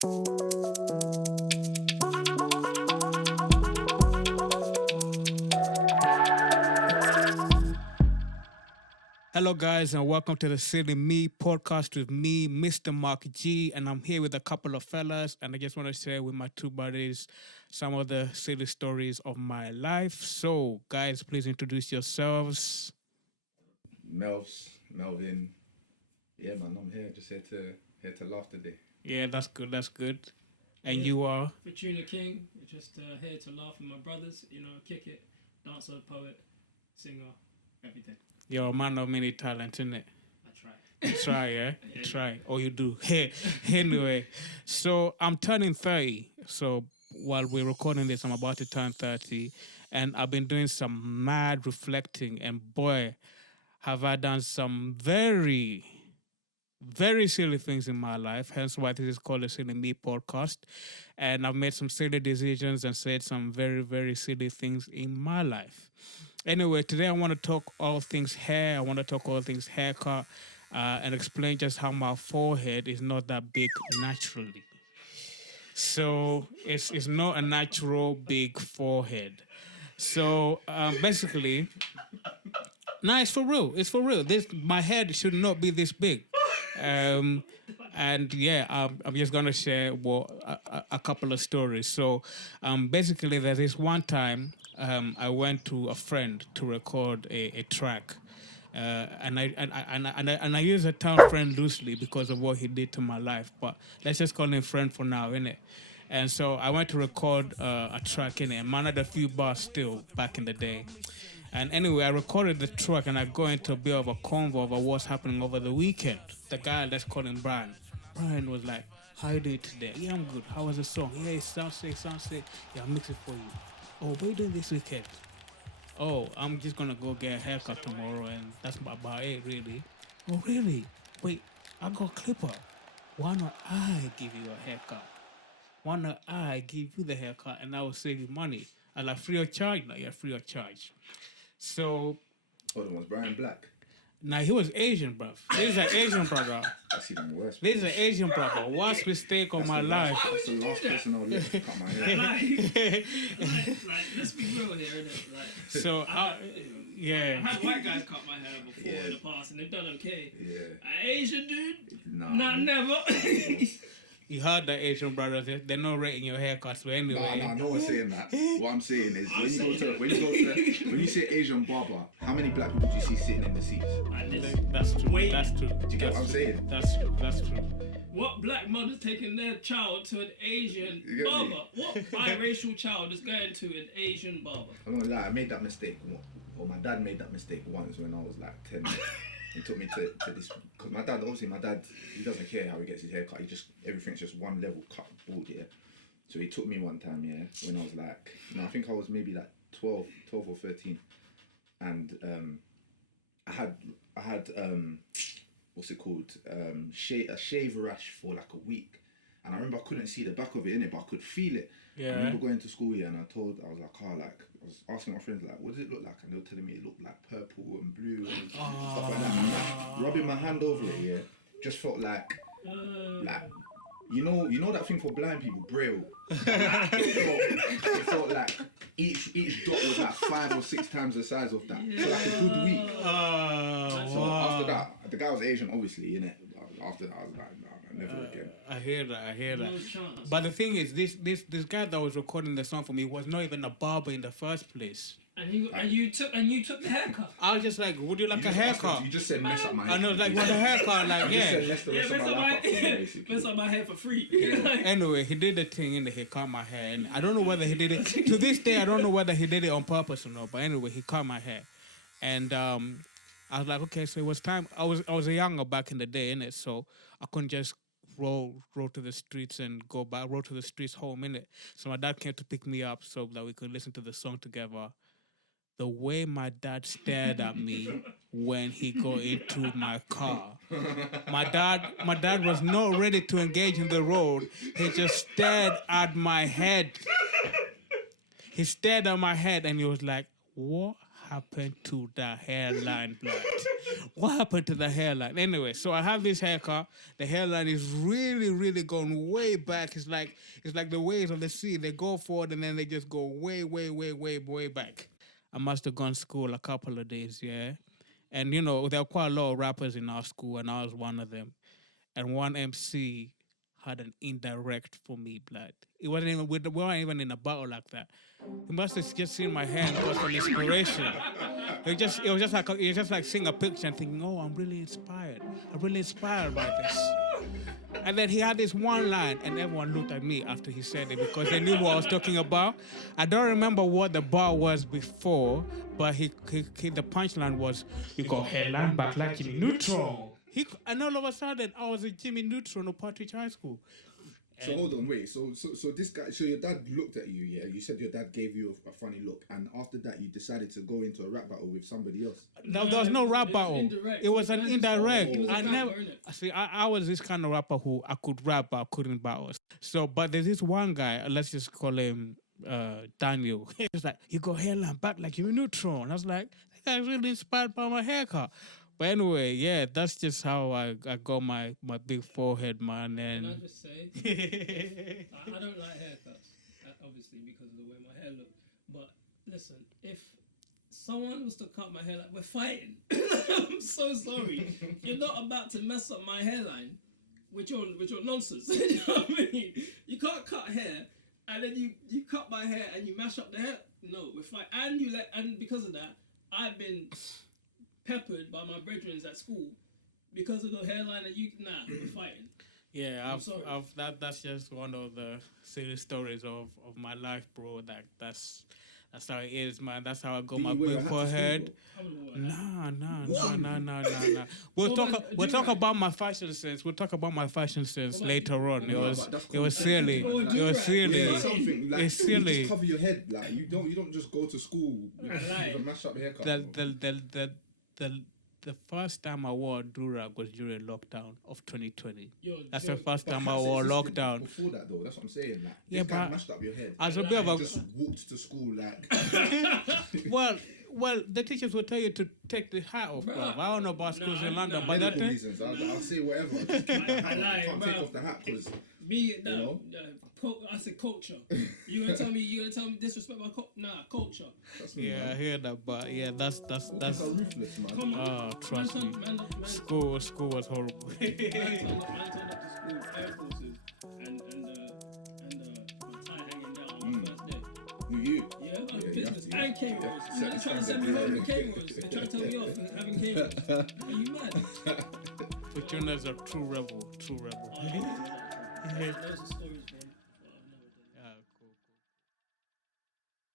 Hello, guys, and welcome to the Silly Me podcast with me, Mr. Mark G. And I'm here with a couple of fellas, and I just want to share with my two buddies some of the silly stories of my life. So, guys, please introduce yourselves. Melvin. Yeah, man, I'm here. Just here to laugh today. Yeah, that's good. That's good. And Yeah. you are? Fortuna King, just here to laugh with my brothers, kick it, dancer, poet, singer, everything. You're a man of many talents, isn't it? I try. Try, yeah? Yeah. Try. Oh, you do. Anyway, so I'm turning 30. So while we're recording this, I'm about to turn 30. And I've been doing some mad reflecting. And boy, have I done some very, very silly things in my life. Hence why this is called the Silly Me podcast. And I've made some silly decisions and said some very, very silly things in my life. Anyway, today I want to talk all things hair. I want to talk all things haircut and explain just how my forehead is not that big naturally. So it's not a natural big forehead. So basically, no, it's for real. It's for real. My head should not be this big. And yeah, I'm just gonna share a couple of stories. So basically, there's this one time I went to a friend to record a track, and I use the term friend loosely because of what he did to my life. But let's just call him friend for now, innit? And so I went to record a track innit, and managed a few bars still back in the day. And anyway, I recorded the track and I go into a bit of a convo over what's happening over the weekend. The guy, let's call him Brian. Brian was like, how you doing today? Yeah, I'm good. How was the song? Yeah, it sounds sick. Yeah, I'll mix it for you. Oh, what are you doing this weekend? Oh, I'm just going to go get a haircut tomorrow and that's about it, really. Oh, really? Wait, I got a clipper. Why not I give you a haircut? Why not I give you the haircut and I will save you money? And like free of charge? Like, yeah, free of charge. So, Oh, the one's Brian Black. now he was Asian, bruv. This is an Asian brother. That's even worse. This is an Asian brother. Worst mistake of my life. That's the last person I'll let to cut my hair. Like, let's be real here, innit? Like, So, yeah. I had white guys cut my hair before Yeah. in the past, and they've done okay. Yeah. An Asian dude? Nah. Not never. You heard that Asian brothers, they're not rating your haircuts, but anyway. Nah, no one's saying that. What I'm saying is, when you say Asian barber, how many black people do you see sitting in the seats? That's true. Wait. That's true. Do you get That's what I'm true. saying? That's true. What black mother's taking their child to an Asian You get me? barber? What biracial child is going to an Asian barber? I'm not gonna lie, I made that mistake. Well, my dad made that mistake once when I was like 10. He took me to this, because my dad, he doesn't care how he gets his hair cut. Everything's just one level cut bald, yeah. So he took me one time, yeah, when I was like, I think I was maybe like 12 or 13. And I had what's it called? A shave rash for like a week. And I remember I couldn't see the back of it, innit, but I could feel it. Yeah. I remember going to school here and I was like, I was asking my friends, like, what does it look like? And they were telling me it looked like purple and blue and stuff like that. And like, rubbing my hand over it, yeah, just felt like, you know that thing for blind people, Braille? It felt like each dot was like 5 or 6 times the size of that. For like a good week. So after that, the guy was Asian, obviously, innit? After that, I was like, no, never again. I hear that. No chance. But the thing is, this guy that was recording the song for me was not even a barber in the first place. And you took the haircut. I was just like, would you like a haircut? You just said mess up my hair. And I was like, what a haircut? Like, You yeah. just said mess the rest of my life up for me, basically. Mess up my hair for free. Anyway, he did the thing and he cut my hair. And I don't know whether he did it. To this day, I don't know whether he did it on purpose or not. But anyway, he cut my hair. And I was like, okay, so it was time. I was a younger back in the day, innit? So I couldn't just roll to the streets and go back, roll to the streets home, innit? So my dad came to pick me up so that we could listen to the song together. The way my dad stared at me when he got into my car. My dad was not ready to engage in the road. He just stared at my head. He stared at my head and he was like, what happened to the hairline, blood? What happened to the hairline? Anyway, so I have this haircut. The hairline is really, really going way back. It's like the waves of the sea. They go forward and then they just go way, way, way, way, way back. I must have gone to school a couple of days, yeah. And you know, there were quite a lot of rappers in our school, and I was one of them. And one MC had an indirect for me, blood. It wasn't even we weren't even in a battle like that. He must have just seen my hand got some inspiration. It was just like seeing a picture and thinking, oh, I'm really inspired. I'm really inspired by this. And then he had this one line, and everyone looked at me after he said it because they knew what I was talking about. I don't remember what the bar was before, but the punchline was, "You got hairline back like Jimmy Neutron." And all of a sudden, I was a Jimmy Neutron of Partridge High School. So hold on, wait. So this guy. So your dad looked at you, yeah. You said your dad gave you a funny look, and after that, you decided to go into a rap battle with somebody else. No, there was no rap battle. It was an indirect. It was I a never counter, innit? see. I was this kind of rapper who I could rap, but I couldn't battle. So, but there's this one guy. Let's just call him Daniel. He was like, "You got hairline back like Jimmy Neutron." I was like, "That guy's really inspired by my haircut." But anyway, yeah, that's just how I got my big forehead, man. And Can I just say, I don't like haircuts, obviously, because of the way my hair looks. But listen, if someone was to cut my hair, like, we're fighting. I'm so sorry. You're not about to mess up my hairline with your nonsense. You know what I mean? You can't cut hair and then you cut my hair and you mash up the hair. No, we're fighting. And because of that, I've been peppered by my brethren at school because of the hairline that we're fighting. yeah, I'm sorry. that's just one of the silly stories of my life, bro. That's how it is, man. That's how I got my big forehead. No. We'll talk about my fashion sense. We'll talk about my fashion sense later on. It was silly. It was silly. Yeah, something like It's silly. You just cover your head, like you don't just go to school with a mash up haircut. The first time I wore a durag was during lockdown of 2020. That's the Yo, first But time has I it wore existed lockdown. Before that though, that's what I'm saying. Like, Yeah, this guy but mashed up your head. As a bit of You a just walked to school like. well, the teachers will tell you to take the hat off, bro. Bruh. I don't know about schools in London, but that Medical thing. reasons. I'll say whatever. Just keep the hat on. lie, You can't take bruh. off the hat because. Me, I said culture. You gonna tell me disrespect my culture. That's me, Yeah, I man. hear that, but yeah, that's. That's ruthless, man. Come on. Trust me. Man, School was horrible. I turned up to school with Air Forces and my tie hanging down on my first day. Who you? Yeah, I'm Yeah, business you have and to. cane rolls. You know, they're trying to send me home with cane rolls. They're trying to tell me off for having cane rolls. Are you mad? Fortuna's a true rebel. Those are stories.